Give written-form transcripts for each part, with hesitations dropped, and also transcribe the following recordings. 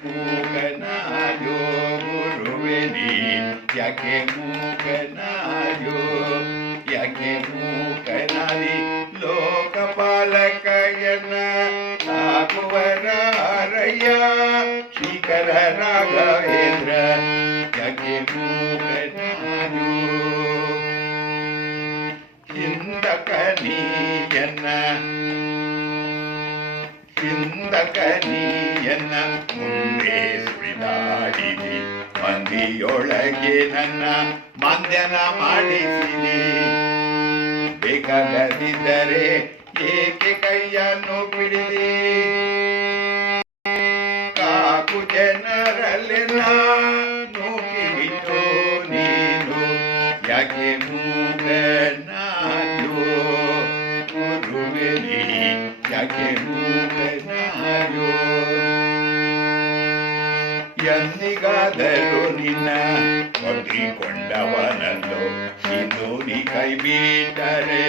ಮೂಕನಾಯೋ ಗುರುವೆ ನೀ ಯಾಕೆ ಮೂಕನಾಯೋ ಯಾಕೆ ಮೂಕನಾದಿ ಲೋಕಪಾಲಕಯನ ಸಾಕುವರಾರಯ್ಯ ಶ್ರೀಕರ ರಾಘವೇಂದ್ರ ಯಾಕೆ ಮೂಕನಾಯೋ ಹಿಂದಕನೀಯನ್ನ ಮುಂದೆ ಸುಳಿದಾಡಿದಿ ಮಂದಿಯೊಳಗೆ ನನ್ನ ಮಂದ್ಯನ ಮಾಡಿಸಿದಿ ಬೇಕಾಗದಿದ್ದರೆ ಏಕೆ ಕೈಯನ್ನು ಬಿಡಿದಿ ಕಾಕು ಜನರಲ್ಲಿ ನಾನು ಕಿವಿಟೋ ನೀನು ಯಾಕೆ ಮೂಗನಾಯೋ ಗುರುವೆ ನೀ ಯಾಕೆ ಮೂಗನಾಯೋ ಎಂದಿಗಾದರೂ ನಿನ್ನ ಒಪ್ಪಿಕೊಂಡವನಲ್ಲೋ ಇಂದು ನೀ ಕೈ ಬಿಟ್ಟರೆ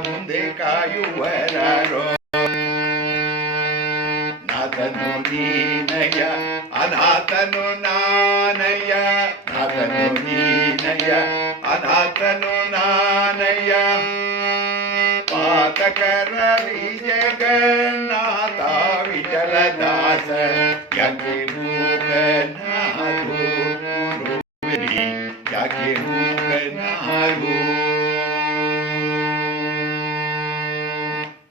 ಮುಂದೆ ಕಾಯುವರಾರೋ ನಾಥನು ನೀನಯ ಅನಾಥನು ನಾನಯ ನಾಥನು ನೀನಯ ಅನಾಥನು ನಾನಯ ಪಾತಕರ ಜಗನ್ನಾಥ ವಿಠಲದಾಸ ಯಾಕೆ ಮೂಗನಾಥೋ